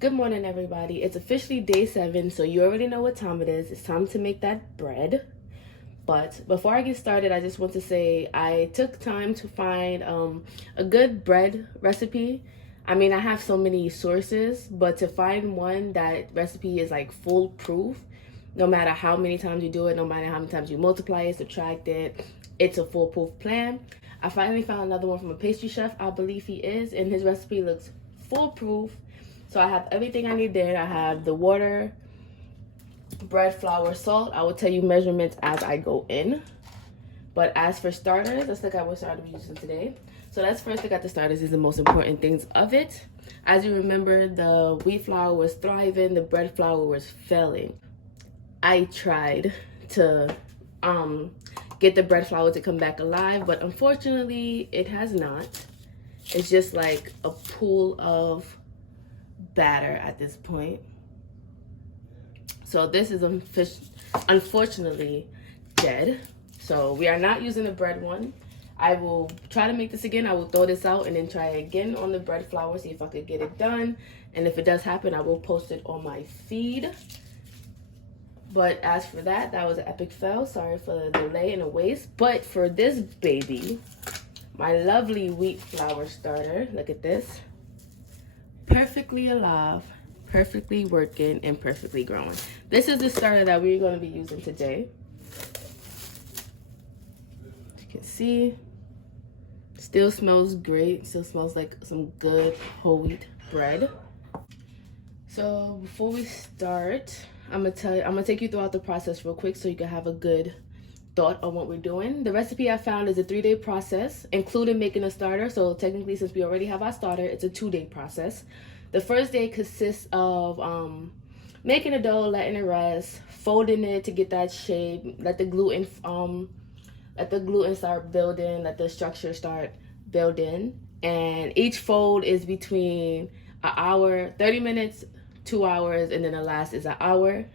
Good morning, everybody. It's officially day 7, so you already know what time it is. It's time to make that bread. But before I get started, I just want to say I took time to find a good bread recipe. I mean, I have so many sources, but to find one that recipe is like foolproof, no matter how many times you do it, no matter how many times you multiply it, subtract it, it's a foolproof plan. I finally found another one from a pastry chef, I believe he is, and his recipe looks foolproof. So I have everything I need there. I have the water, bread, flour, salt. I will tell you measurements as I go in. But as for starters, let's look at what starter we're using today. So let's first look at the starters. These are the most important things of it. As you remember, the wheat flour was thriving, the bread flour was failing. I tried to get the bread flour to come back alive, but unfortunately it has not. It's just like a pool of batter at this point. So this is unfortunately dead. So we are not using the bread one. I will try to make this again. I will throw this out and then try again on the bread flour, see if I could get it done. And if it does happen, I will post it on my feed. But as for that was an epic fail. Sorry for the delay and the waste. But for this baby, my lovely wheat flour starter, look at this. Perfectly alive, perfectly working, and perfectly growing. This is the starter that we're going to be using today. As you can see, still smells great. Still smells like some good whole wheat bread. So before we start, I'm gonna take you throughout the process real quick so you can have a good thought on what we're doing. The recipe I found is a 3-day process, including making a starter. So technically, since we already have our starter, it's a 2-day process. The first day consists of making a dough, letting it rest, folding it to get that shape, let the gluten start building, let the structure start building. And each fold is between an hour, 30 minutes, 2 hours, and then the last is an hour.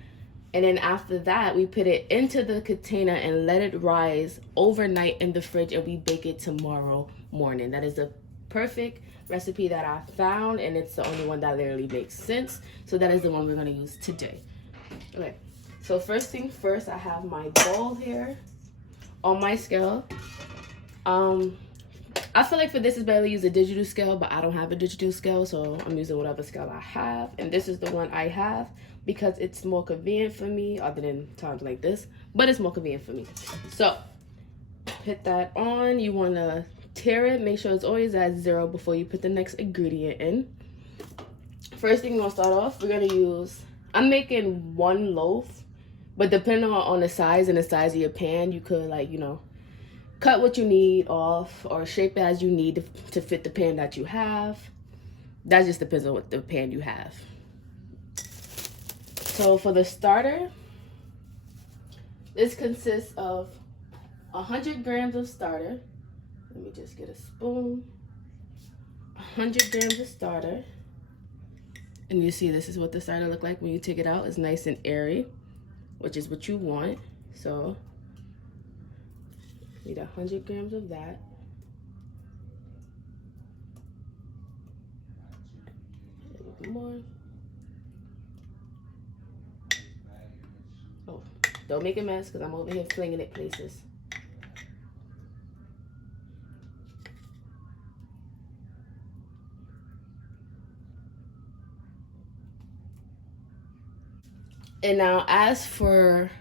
And then after that, we put it into the container and let it rise overnight in the fridge, and we bake it tomorrow morning. That is the perfect recipe that I found, and it's the only one that literally makes sense. So that is the one we're gonna use today. Okay, so first thing first, I have my bowl here on my scale. I feel like for this, it's better to use a digital scale, but I don't have a digital scale, so I'm using whatever scale I have. And this is the one I have because it's more convenient for me, other than times like this, but it's more convenient for me. So hit that on. You want to tear it. Make sure it's always at 0 before you put the next ingredient in. First thing we're going to start off, we're going to use, I'm making 1 loaf, but depending on the size and the size of your pan, you could, like, you know, cut what you need off or shape it as you need to fit the pan that you have. That just depends on what the pan you have. So for the starter, this consists of 100 grams of starter. Let me just get a spoon. 100 grams of starter. And you see this is what the starter look like when you take it out. It's nice and airy, which is what you want. So need 100 grams of that. A little bit more. Oh, don't make a mess because I'm over here flinging it places. And now as for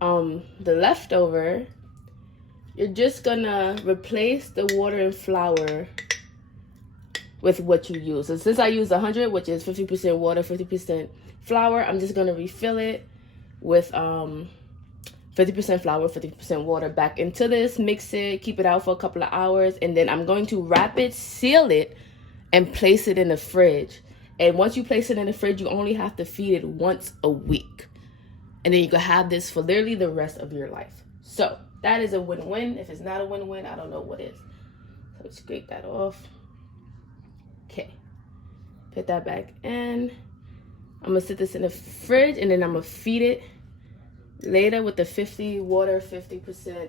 the leftover, you're just gonna replace the water and flour with what you use. So since I used 100, which is 50% water, 50% flour, I'm just gonna refill it with 50% flour, 50% water back into this, mix it, keep it out for a couple of hours, and then I'm going to wrap it, seal it, and place it in the fridge. And once you place it in the fridge, you only have to feed it once a week. And then you can have this for literally the rest of your life. So that is a win-win. If it's not a win-win, I don't know what is. So scrape that off. Okay. Put that back in. I'm going to sit this in the fridge, and then I'm going to feed it later with the 50 water, 50%,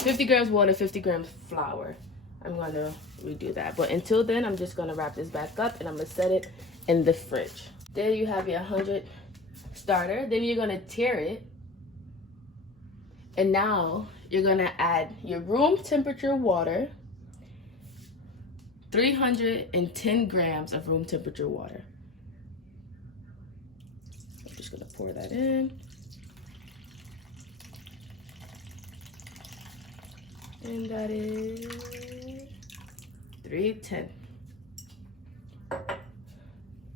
50 grams water, 50 grams flour. I'm gonna redo that. But until then, I'm just gonna wrap this back up and I'm gonna set it in the fridge. There you have your 100 starter. Then you're gonna tear it. And now you're gonna add your room temperature water, 310 grams of room temperature water. I'm just gonna pour that in. And that is 310.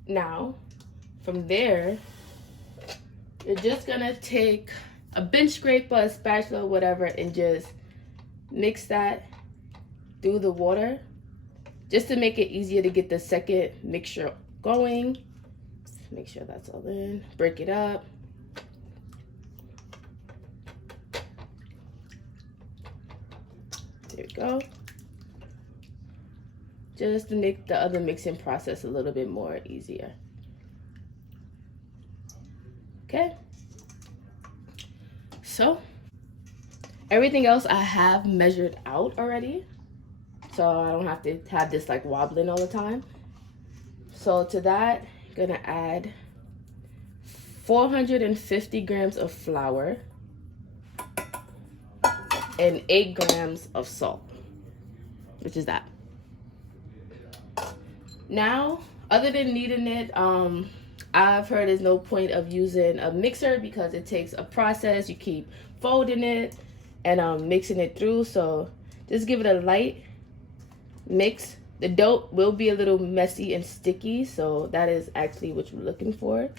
Now, from there, you're just gonna take a bench scraper, a spatula, whatever, and just mix that through the water just to make it easier to get the second mixture going. Make sure that's all in. Break it up. There we go. Just to make the other mixing process a little bit more easier. Okay. So everything else I have measured out already, so I don't have to have this like wobbling all the time. So to that, I'm gonna add 450 grams of flour and 8 grams of salt, which is that. Now, other than kneading it, I've heard there's no point of using a mixer because it takes a process. You keep folding it and mixing it through. So just give it a light mix. The dough will be a little messy and sticky, so that is actually what you're looking for.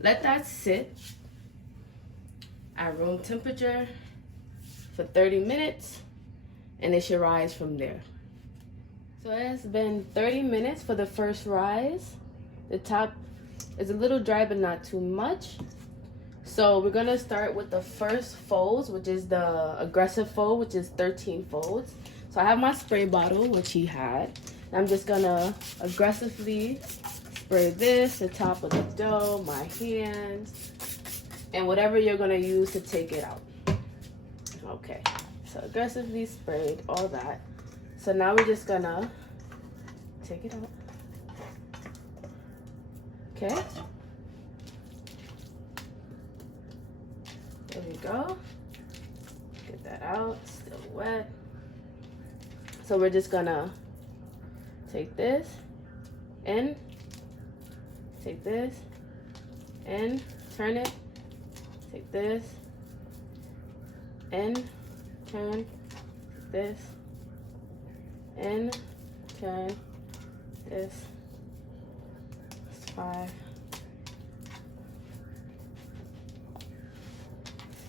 Let that sit at room temperature for 30 minutes and it should rise from there. So it's been 30 minutes for the first rise. The top is a little dry but not too much. So we're gonna start with the first folds, which is the aggressive fold, which is 13 folds. So I have my spray bottle, which he had. I'm just gonna aggressively spray this, the top of the dough, my hands, and whatever you're gonna use to take it out. Okay, so aggressively sprayed all that. So now we're just gonna take it out. Okay. There we go. Get that out, still wet. So we're just gonna take this and take this and turn it. Take this and turn this and turn this. That's 5,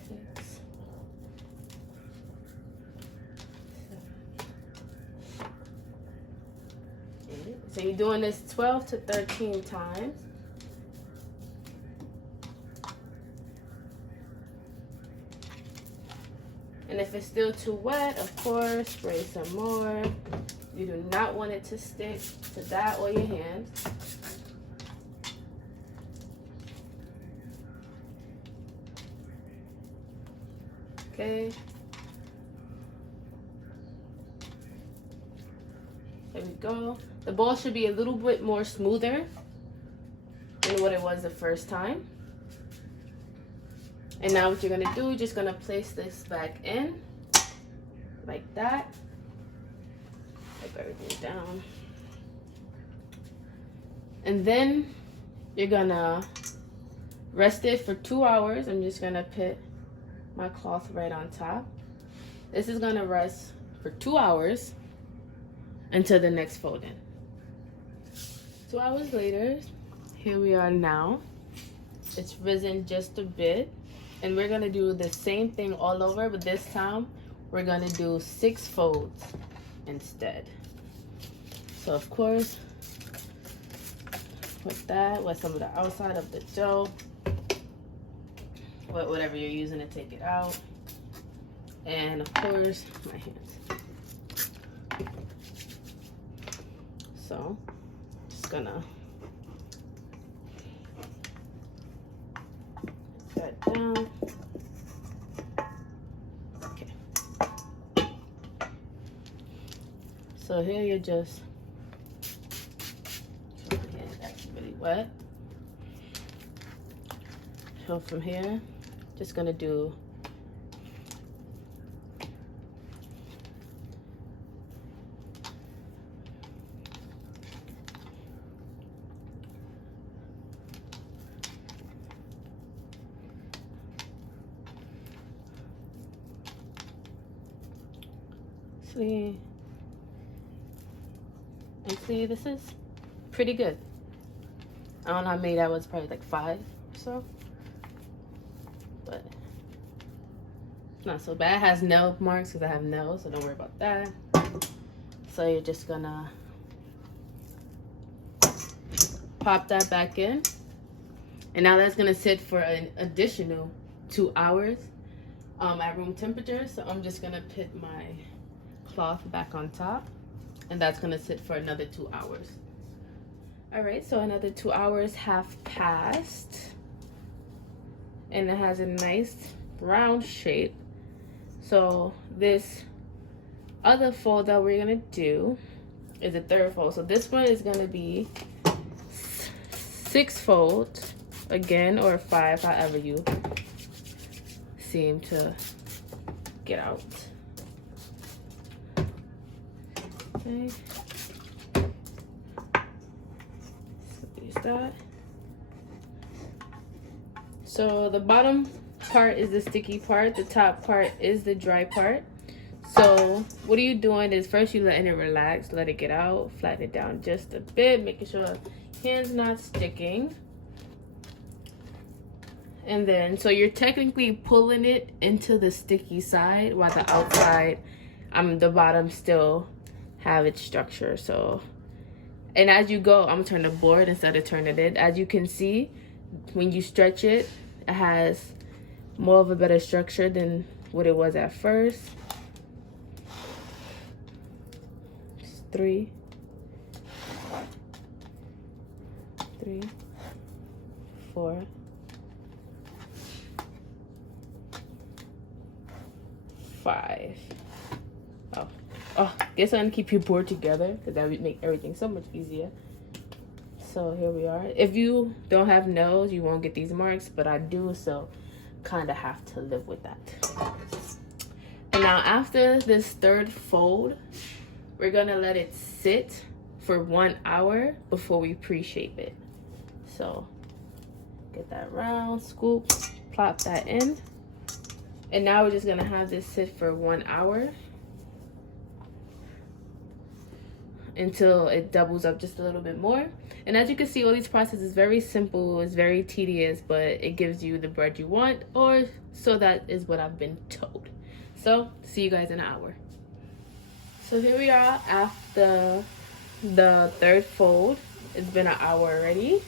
6, 7, 8. So you're doing this 12 to 13 times. And if it's still too wet, of course, spray some more. You do not want it to stick to that or your hands. Okay. There we go. The ball should be a little bit more smoother than what it was the first time. And now what you're gonna do, you're just gonna place this back in, like that. Wipe everything down. And then you're gonna rest it for 2 hours. I'm just gonna put my cloth right on top. This is gonna rest for 2 hours until the next fold-in. 2 hours later, here we are now. It's risen just a bit. And we're gonna do the same thing all over, but this time we're gonna do 6 folds instead. So of course, put that with some of the outside of the dough, whatever you're using to take it out. And of course, my hands. So, just gonna put that down. Okay. So here you're just, that's really wet. So from here, just gonna do see, and see, this is pretty good. I don't know how many that was, probably like 5 or so, but it's not so bad. It has nail marks because I have nails, so don't worry about that. So you're just gonna pop that back in, and now that's gonna sit for an additional 2 hours at room temperature. So I'm just gonna put my cloth back on top, and that's gonna sit for another 2 hours. All right, so another 2 hours have passed, and it has a nice round shape. So this other fold that we're gonna do is a 3rd fold. So this one is gonna be 6 folds again, or 5, however you seem to get out. Okay. So use that. So the bottom part is the sticky part, the top part is the dry part. So what are you doing is first you letting it relax, let it get out, flatten it down just a bit, making sure hands not sticking. And then so you're technically pulling it into the sticky side while the outside, the bottom still have its structure. So, and as you go, I'm gonna turn the board instead of turning it. As you can see, when you stretch it, it has more of a better structure than what it was at first. 3, 4, 5. Oh, guess I'm gonna keep your board together because that would make everything so much easier. So here we are. If you don't have nails, you won't get these marks, but I do, so kind of have to live with that. And now after this 3rd fold, we're gonna let it sit for 1 hour before we pre-shape it. So get that round, scoop, plop that in. And now we're just gonna have this sit for 1 hour until it doubles up just a little bit more. And as you can see, all these processes is very simple, it's very tedious, but it gives you the bread you want, or so that is what I've been told. So see you guys in an hour. So here we are after the 3rd fold. It's been an hour already.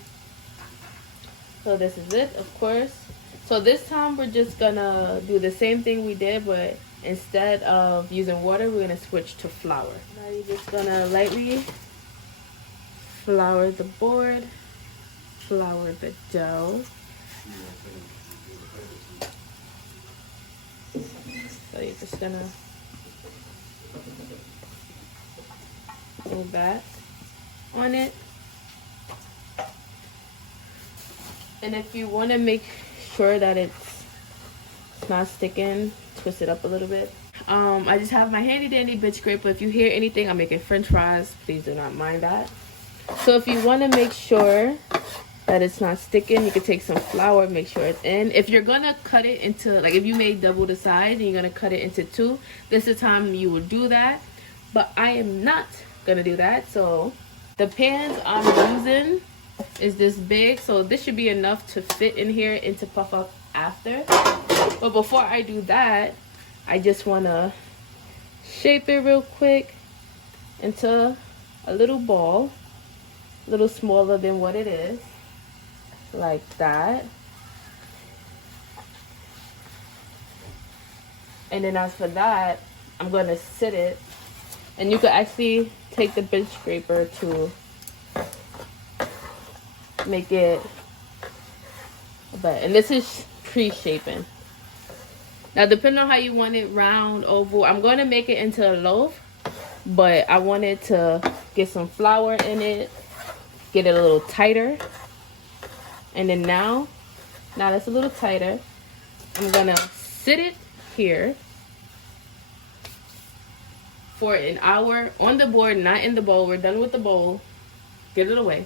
So this is it, of course. So this time we're just gonna do the same thing we did, but instead of using water, we're gonna switch to flour. Now you're just gonna lightly flour the board, flour the dough. So you're just gonna go back on it. And if you wanna make sure that it's not sticking, twist it up a little bit. I just have my handy dandy bitch scraper. If you hear anything, I'm making french fries, please do not mind that. So if you want to make sure that it's not sticking, you can take some flour, make sure it's in. If you're gonna cut it into, like if you made double the size and you're gonna cut it into 2, this is the time you would do that, but I am not gonna do that. So the pans I'm using is this big, so this should be enough to fit in here and to puff up after. But before I do that, I just want to shape it real quick into a little ball, a little smaller than what it is, like that. And then as for that, I'm going to sit it, and you could actually take the bench scraper to make it a bed. And this is pre-shaping. Now, depending on how you want it, round, oval, I'm going to make it into a loaf, but I wanted to get some flour in it, get it a little tighter. And then now that's a little tighter, I'm going to sit it here for an hour on the board, not in the bowl. We're done with the bowl. Get it away.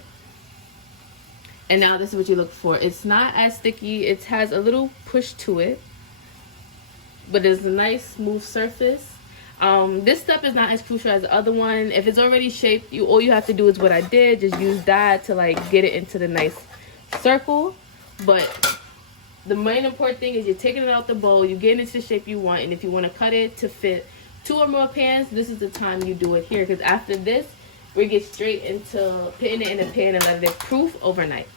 And now this is what you look for. It's not as sticky. It has a little push to it, but it's a nice smooth surface. This step is not as crucial as the other one. If it's already shaped, all you have to do is what I did. Just use that to like get it into the nice circle. But the main important thing is you're taking it out the bowl, you're getting it to the shape you want, and if you want to cut it to fit 2 or more pans, this is the time you do it here. Because after this, we get straight into putting it in a pan and letting it proof overnight.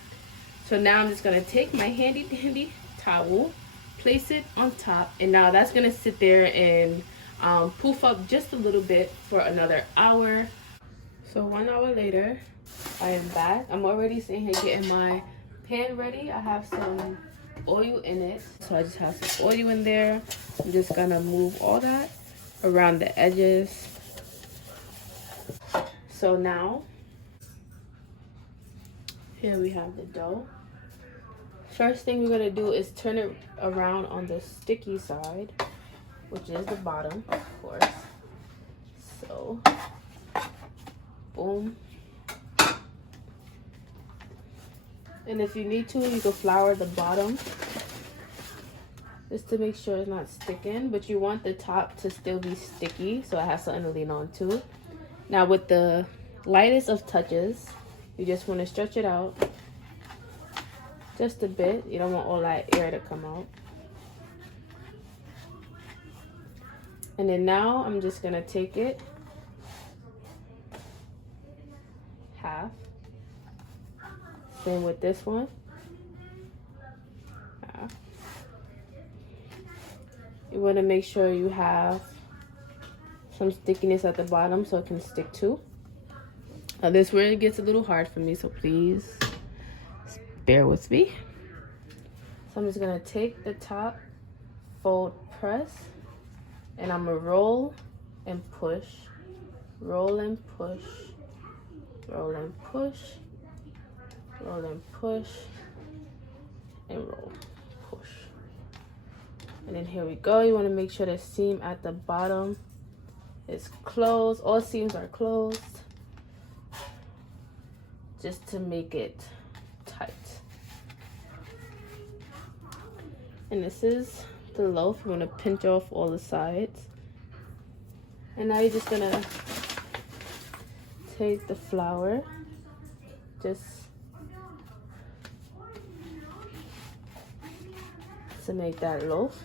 So now I'm just going to take my handy dandy towel, place it on top, and now that's going to sit there and poof up just a little bit for another hour. So 1 hour later, I am back. I'm already sitting here getting my pan ready. I have some oil in it, so I just have some oil in there. I'm just going to move all that around the edges. So now, here we have the dough. First thing we're going to do is turn it around on the sticky side, which is the bottom, of course. So, boom. And if you need to, you can flour the bottom just to make sure it's not sticking, but you want the top to still be sticky so it has something to lean on to. Now with the lightest of touches, you just want to stretch it out just a bit. You don't want all that air to come out. And then now I'm just going to take it half. Same with this one. Half. You want to make sure you have some stickiness at the bottom so it can stick to. Now this is where it gets a little hard for me, so please bear with me. So I'm just going to take the top, fold, press, and I'm going to roll and push, roll and push, roll and push, roll and push, and roll, push. And then here we go. You want to make sure the seam at the bottom is closed. All seams are closed, just to make it tight. And this is the loaf. You want to pinch off all the sides. And now you're just gonna take the flour, just to make that loaf.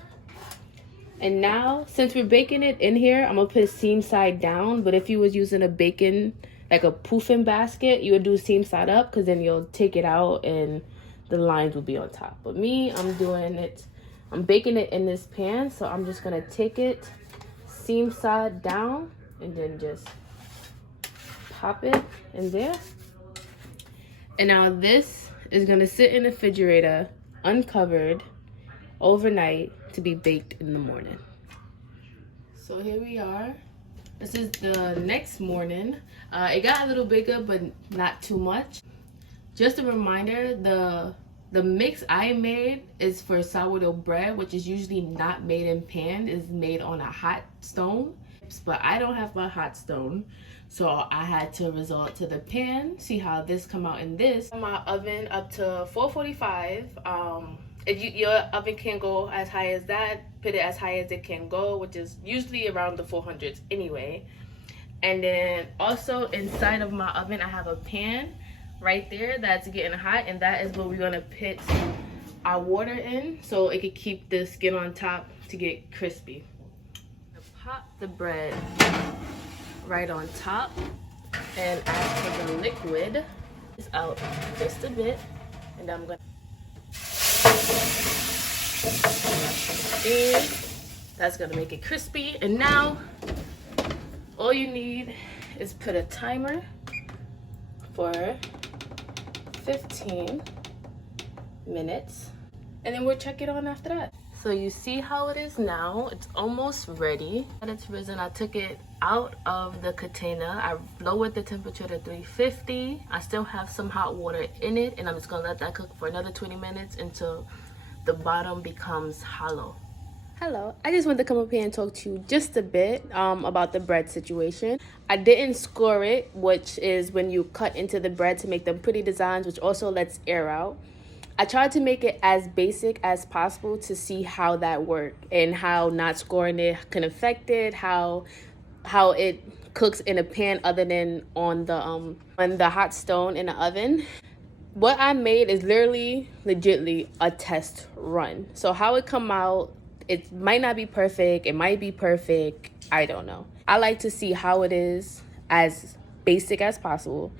And now, since we're baking it in here, I'm gonna put a seam side down. But if you was using a baking, like a poofing basket, you would do seam side up, because then you'll take it out and the lines will be on top. But me, I'm baking it in this pan, so I'm just gonna take it seam side down and then just pop it in there. And now this is gonna sit in the refrigerator uncovered overnight to be baked in the morning. So here we are. This is the next morning. It got a little bigger, but not too much. Just a reminder, the mix I made is for sourdough bread, which is usually not made in pan. It's made on a hot stone. But I don't have my hot stone, so I had to resort to the pan. See how this come out in this. My oven up to 445. Your oven can go as high as that. Put it as high as it can go, which is usually around the 400s anyway. And then also inside of my oven, I have a pan right there that's getting hot, and that is where we're gonna put our water in so it could keep the skin on top to get crispy. top the bread right on top. And as for the liquid, it's out just a bit. And I'm gonna steam. That's gonna make it crispy. And now all you need is put a timer for 15 minutes, and then we'll check it on after that. So you see how it is now. It's almost ready. And it's risen. I took it out of the container. I lowered the temperature to 350. I still have some hot water in it, and I'm just gonna let that cook for another 20 minutes until the bottom becomes hollow. Hello, I just wanted to come up here and talk to you just a bit about the bread situation. I didn't score it, which is when you cut into the bread to make them pretty designs, which also lets air out. I tried to make it as basic as possible to see how that worked and how not scoring it can affect it, how it cooks in a pan other than on the hot stone in the oven. What I made is legitly a test run. So how it come out, it might not be perfect, it might be perfect, I don't know. I like to see how it is as basic as possible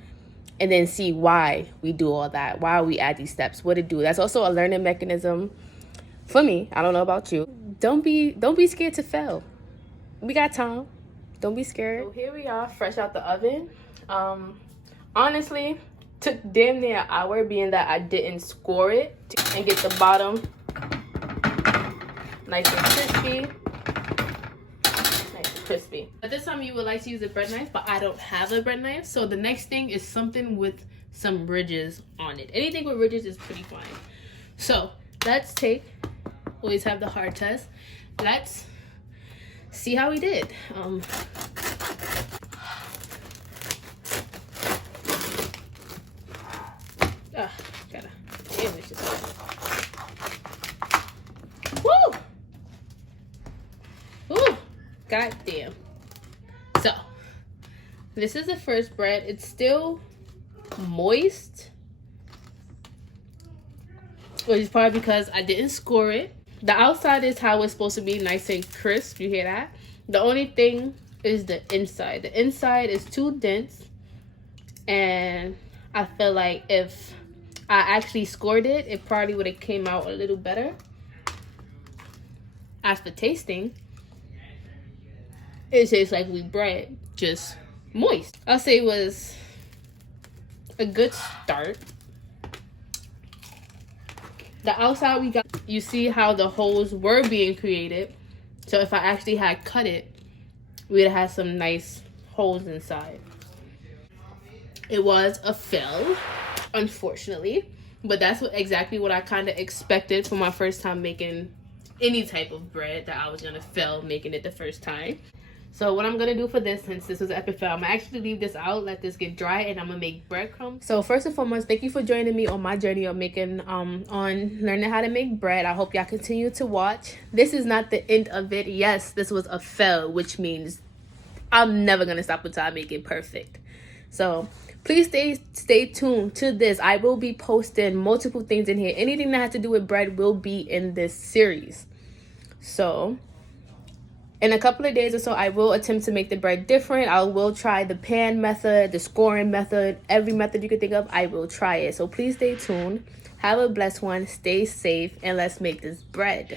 and then see why we do all that, why we add these steps, what it do. That's also a learning mechanism for me. I don't know about you. Don't be scared to fail. We got time. Don't be scared. So here we are, fresh out the oven. Honestly, took damn near an hour, being that I didn't score it, and get the bottom nice and crispy. Nice and crispy. At this time, you would like to use a bread knife, but I don't have a bread knife. So the next thing is something with some ridges on it. Anything with ridges is pretty fine. So let's always have the hard test. Let's see how we did. Damn, it's just... Woo! Ooh, goddamn. So, this is the first bread. It's still moist, which is probably because I didn't score it. The outside is how it's supposed to be, nice and crisp. You hear that? The only thing is the inside. The inside is too dense, and I feel like if I actually scored it, it probably would have came out a little better. As for tasting, it tastes like wheat bread, just moist. I'll say it was a good start. The outside we got, you see how the holes were being created. So if I actually had cut it, we'd have had some nice holes inside. It was a fail, unfortunately, but that's exactly what I kind of expected for my first time making any type of bread, that I was gonna fail making it the first time. So what I'm gonna do for this, since this was an epic fail, I'm gonna actually leave this out, let this get dry, and I'm gonna make breadcrumbs. So first and foremost, thank you for joining me on my journey of making on learning how to make bread. I hope y'all continue to watch. This is not the end of it. Yes, this was a fail, which means I'm never gonna stop until I make it perfect. So please stay tuned to this. I will be posting multiple things in here. Anything that has to do with bread will be in this series. So in a couple of days or so, I will attempt to make the bread different. I will try the pan method, the scoring method, every method you can think of, I will try it. So please stay tuned. Have a blessed one. Stay safe, and let's make this bread.